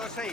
los 6.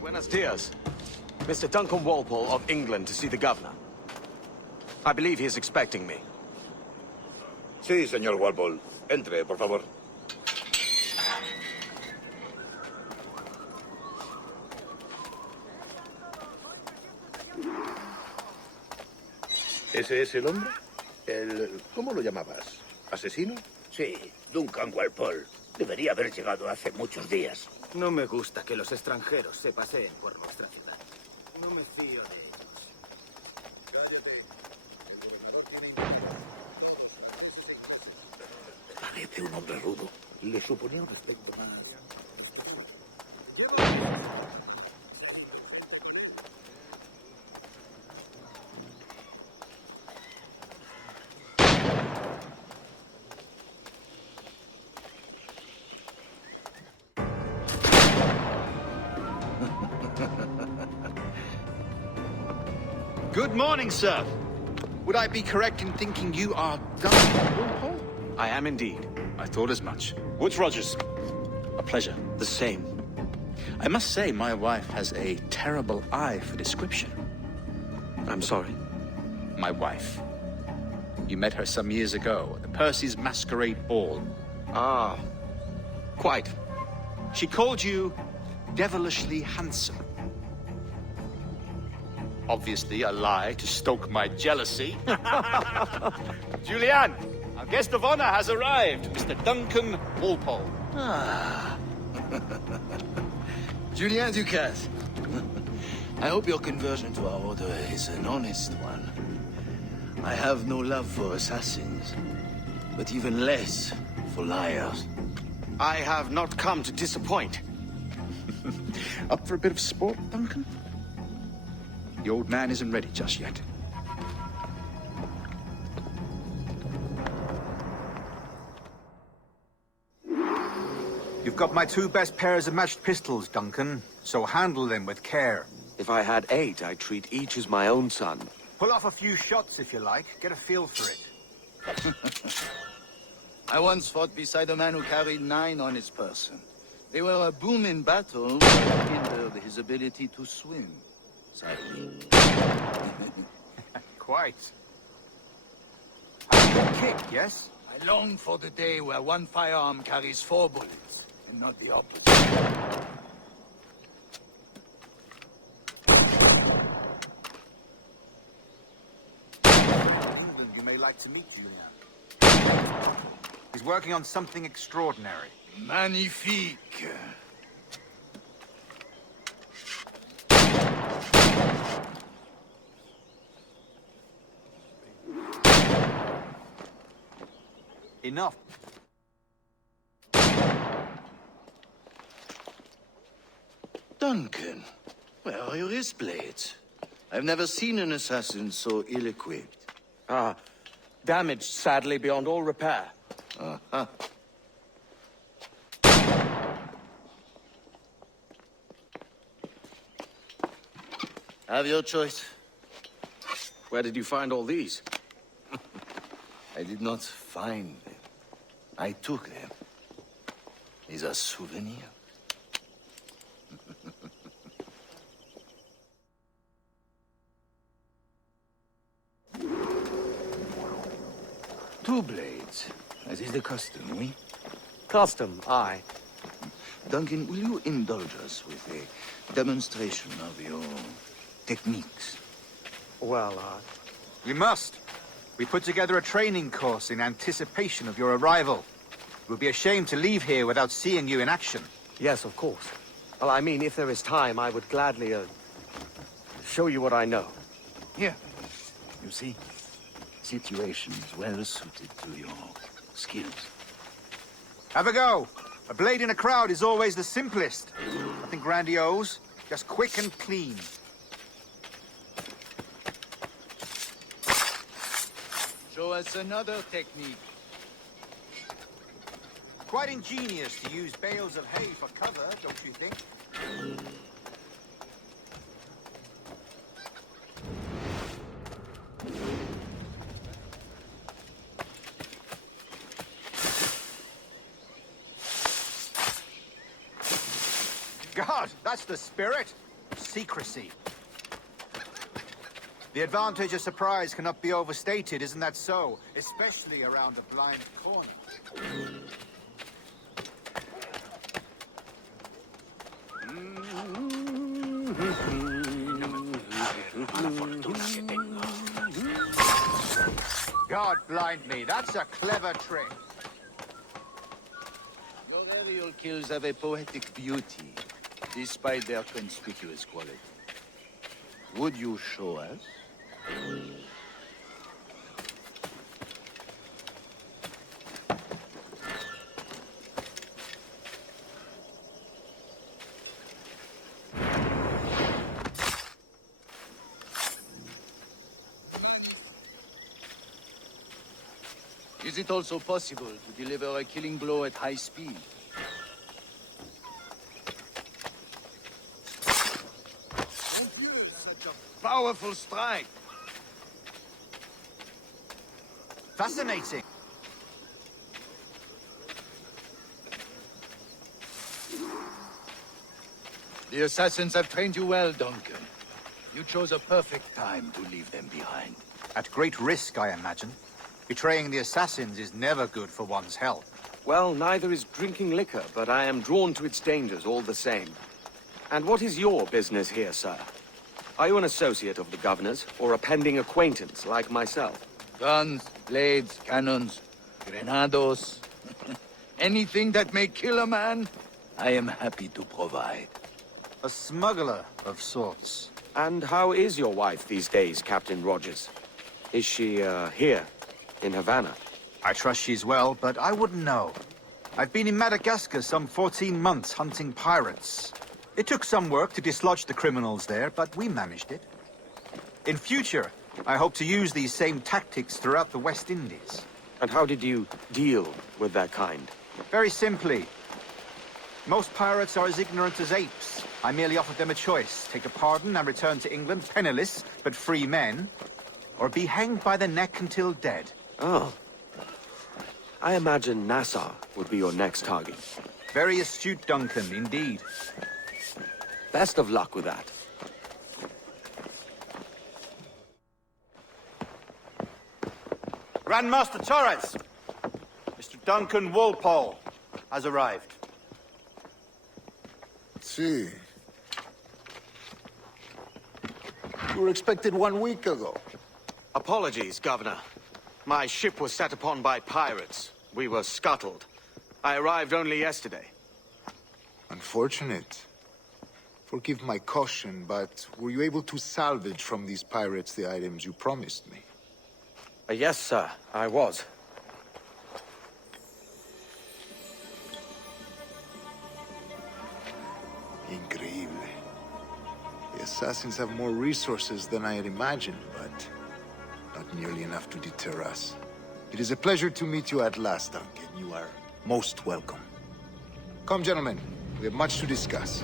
Buenos dias. Mr. Duncan Walpole of England to see the governor. I believe he is expecting me. Sí, señor Walpole. Entre, por favor. ¿Ese es el hombre? ¿Cómo lo llamabas? ¿Asesino? Sí, Duncan Walpole. Debería haber llegado hace muchos días. No me gusta que los extranjeros se paseen por nuestra ciudad. No me fío de ellos. Cállate. El gobernador tiene... Parece un hombre rudo. Le suponía un aspecto más... Good morning, sir. Would I be correct in thinking you are Duncan Walpole? I am indeed. I thought as much. Woods Rogers. A pleasure. The same. I must say, my wife has a terrible eye for description. I'm sorry. My wife. You met her some years ago at the Percy's Masquerade Ball. Ah, quite. She called you devilishly handsome. Obviously a lie to stoke my jealousy. Julianne, our guest of honor has arrived, Mr. Duncan Walpole. Ah. Julien Ducasse. I hope your conversion to our order is an honest one. I have no love for assassins, but even less for liars. I have not come to disappoint. Up for a bit of sport, Duncan? The old man isn't ready just yet. You've got my 2 best pairs of matched pistols, Duncan, so handle them with care. If I had 8, I'd treat each as my own son. Pull off a few shots if you like, get a feel for it. I once fought beside a man who carried 9 on his person. They were a boom in battle, but hindered his ability to swim, sadly. Quite. A good kick, yes? I long for the day where one firearm carries 4 bullets, and not the opposite. You may like to meet Julian. He's working on something extraordinary. Magnifique! Enough. Duncan, where are your wrist blades? I've never seen an assassin so ill-equipped. Ah, damaged sadly beyond all repair. Uh-huh. Have your choice. Where did you find all these? I did not find them. I took them. Is a souvenir. Two blades, as is the custom, oui? Custom, aye. Duncan, will you indulge us with a demonstration of your techniques? Well, We must. We put together a training course in anticipation of your arrival. It would be a shame to leave here without seeing you in action. yes, of course. Well, I mean, if there is time, I would gladly, show you what I know. Here. You see? Situations well suited to your skills. Have a go. A blade in a crowd is always the simplest. Nothing grandiose, just quick and clean. Show us another technique. Quite ingenious to use bales of hay for cover, don't you think? God, that's the spirit. Secrecy. The advantage of surprise cannot be overstated, isn't that so? Especially around a blind corner. God blind me, that's a clever trick. Your aerial kills have a poetic beauty, despite their conspicuous quality. Would you show us? Is it also possible to deliver a killing blow at high speed? Such a powerful strike! Fascinating. The assassins have trained you well, Duncan. You chose a perfect time to leave them behind. At great risk, I imagine. Betraying the assassins is never good for one's health. Well, neither is drinking liquor, but I am drawn to its dangers all the same. And what is your business here, sir? Are you an associate of the governor's, or a pending acquaintance like myself? Guns, blades, cannons, grenados. Anything that may kill a man, I am happy to provide. A smuggler of sorts. And how is your wife these days, Captain Rogers? Is she, here, in Havana? I trust she's well, but I wouldn't know. I've been in Madagascar some 14 months hunting pirates. It took some work to dislodge the criminals there, but we managed it. In future, I hope to use these same tactics throughout the West Indies. And how did you deal with that kind? Very simply. Most pirates are as ignorant as apes. I merely offered them a choice. Take a pardon and return to England penniless, but free men. Or be hanged by the neck until dead. Oh. I imagine Nassau would be your next target. Very astute, Duncan, indeed. Best of luck with that. Grandmaster Torres! Mr. Duncan Walpole has arrived. See. You were expected 1 week ago. Apologies, Governor. My ship was set upon by pirates. We were scuttled. I arrived only yesterday. Unfortunate. Forgive my caution, but were you able to salvage from these pirates the items you promised me? Yes, sir, I was. Increíble. The assassins have more resources than I had imagined, but not nearly enough to deter us. It is a pleasure to meet you at last, Duncan. You are most welcome. Come, gentlemen. We have much to discuss.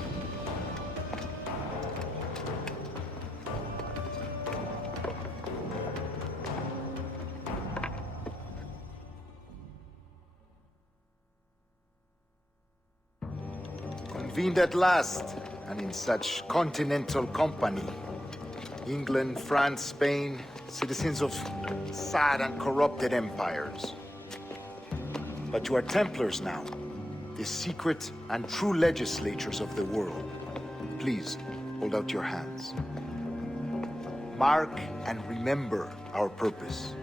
Convened at last, and in such continental company. England, France, Spain, citizens of sad and corrupted empires. But you are Templars now, the secret and true legislators of the world. Please, hold out your hands. Mark and remember our purpose.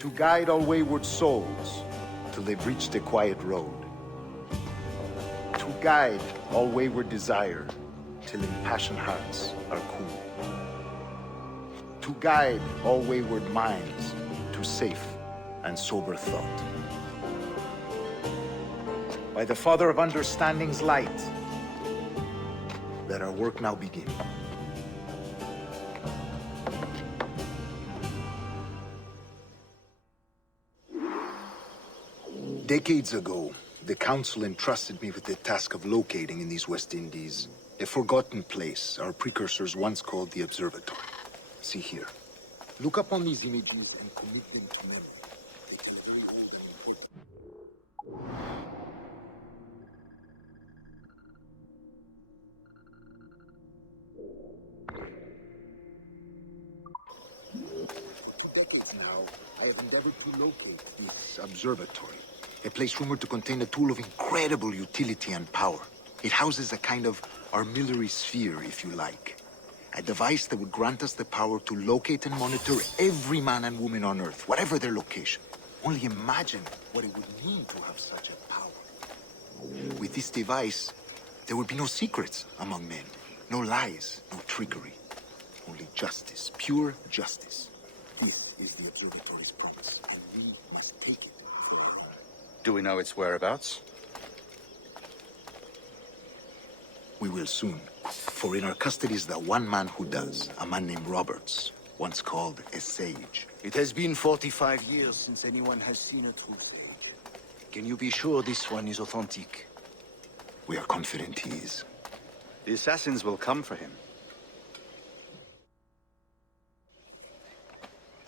To guide all wayward souls till they've reached a quiet road. To guide all wayward desire till impassioned hearts are cool. To guide all wayward minds to safe and sober thought. By the Father of Understanding's light, let our work now begin. Decades ago, the Council entrusted me with the task of locating in these West Indies a forgotten place our precursors once called the Observatory. See here. Look upon these images and commit them to memory. It is very old and important. For 2 decades now, I have endeavored to locate this observatory. A place rumored to contain a tool of incredible utility and power. It houses a kind of armillary sphere, if you like. A device that would grant us the power to locate and monitor every man and woman on Earth, whatever their location. Only imagine what it would mean to have such a power. With this device, there would be no secrets among men. No lies, no trickery. Only justice, pure justice. This is the observatory's promise, and we must take it for our own. Do we know its whereabouts? We will soon. For in our custody is the one man who does, a man named Roberts, once called a sage. It has been 45 years since anyone has seen a true sage. Can you be sure this one is authentic? We are confident he is. The assassins will come for him.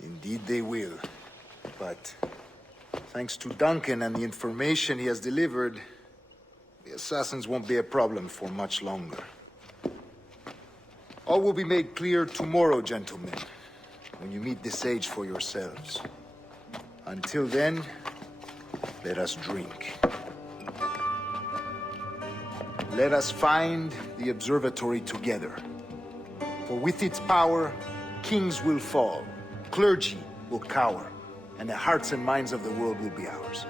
Indeed they will. But thanks to Duncan and the information he has delivered, the assassins won't be a problem for much longer. All will be made clear tomorrow, gentlemen, when you meet the sage for yourselves. Until then, let us drink. Let us find the observatory together. For with its power, kings will fall, clergy will cower, and the hearts and minds of the world will be ours.